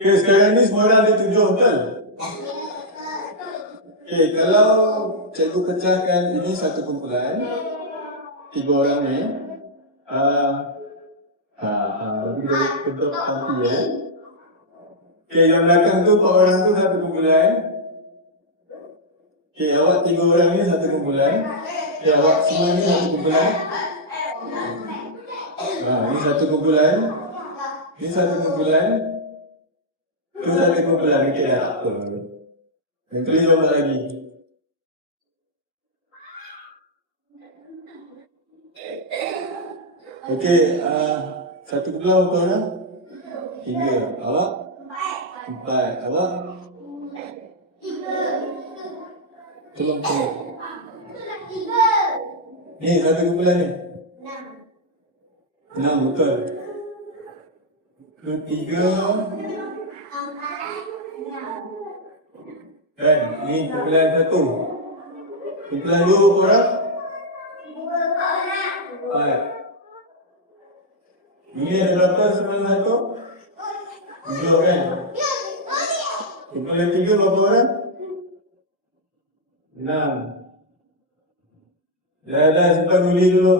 Okay, sekarang ni semua orang ada 7, betul? Okay, kalau cikgu pecahkan ini satu kumpulan, 3 orang ni, kedok nanti ya. Okay, yang belakang tu 4 orang tu satu kumpulan. Okay, awak 3 orang ni satu kumpulan. Okay, awak semua ni satu kumpulan. Ini satu kumpulan. Ini satu kumpulan. Itu satu kumpulan. Okay, dah apa? Yang tulis berapa lagi? Okay, satu kumpulan berapa orang? 3. Awak? 4. Awak? 3. Tolong. Ni satu kumpulan ni? 6, betul. 3. Kan, ni kumpulan 1. Kumpulan 2 berapa orang? 4. Ini ada berapa sebelum 1? 7 kan? Kumpulan 3 berapa orang? 6. Dah simpan guli dulu.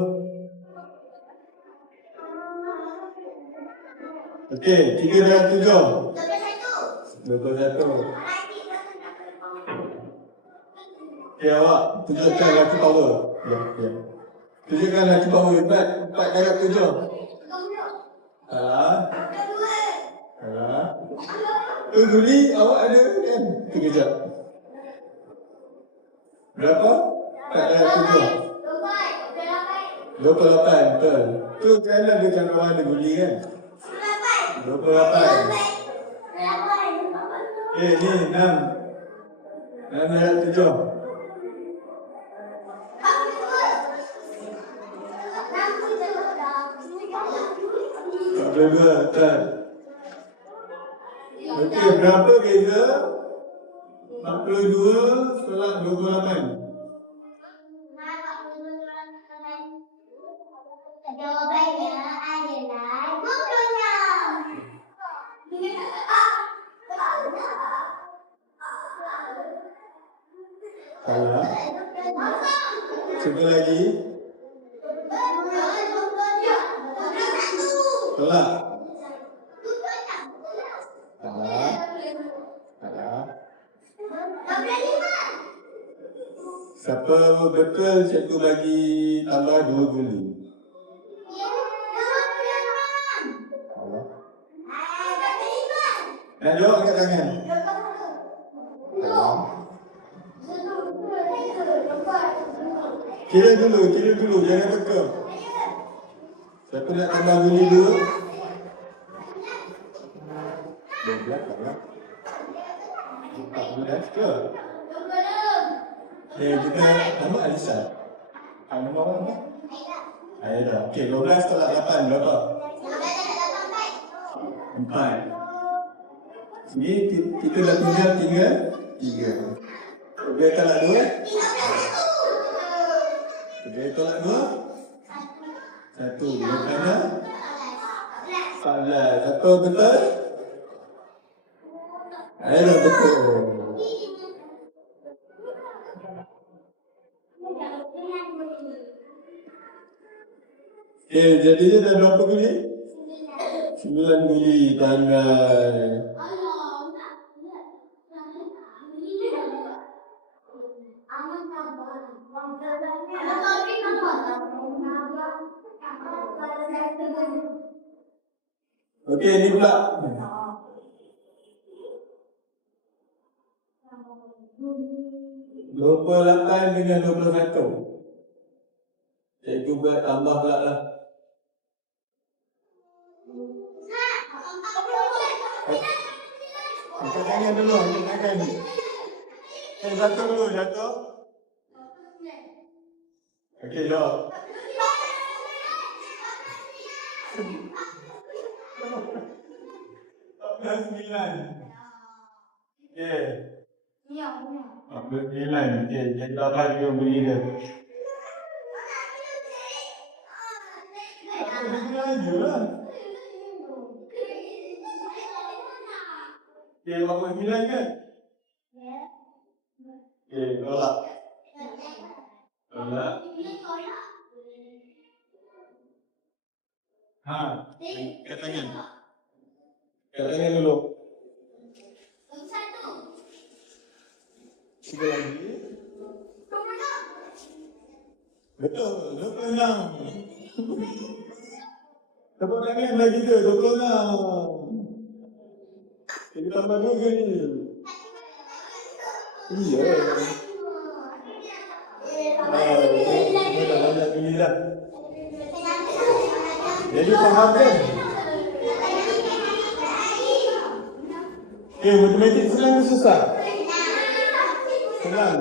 Okey, 3 dan 7. 21. Okey, awak tunjukkan laki power. Ya. Tunjukkan laki power 4 darab 7. Salah. Guli awak ada kan? Sekejap. Berapa? 4 darab 7. 28, betul. Tu kan ada bawah ada guli kan? 28. Ni 6. 6 darab 7. 42, betul. Okey, berapa beza 42 tolak 28? Jawabannya adalah 26. Salah. Cuba lagi. Tolak. Salah. Siapa betul cikgu bagi tambah 2 guli? Dan jawab angkat tangan. Kira dulu, jangan teka. Siapa nak tambah guli 2? 12 tak? 14 ke? Okay, kita nama Alisa. Nama orang apa? Aida. Okay, 12 tolak 8 berapa? 4. Sini kita dah tinggal 3. Dia tolak 2. Dia tolak 2. 1. Bukannya 14. Siapa betul? Aida betul. Jadinya dah berapa guli? 9 guli. Pandai. Okey, ni pula. Lupa 8 dengan 21. Cikgu buat tambah pula lah. Angkat tangan dulu, angkat tangan. Jatuh dulu, jatuh. Okey, jawab. 9. Okey. 9. Okey, jadi tambah 2 guli dia. Ajulah. Okey, berapa? 9 kan? Ya. Okey, tolak. Tolak. Ha, kat tangan. Kat tangan dulu. Cuba lagi. Betul, 26. Tepuk tangan lagi tu, 26. Kita tambah 2 ke ni? Iya. Ini dah banyak ni dah. Jadi faham kan? Okay, matematik senang ke susah? Senang.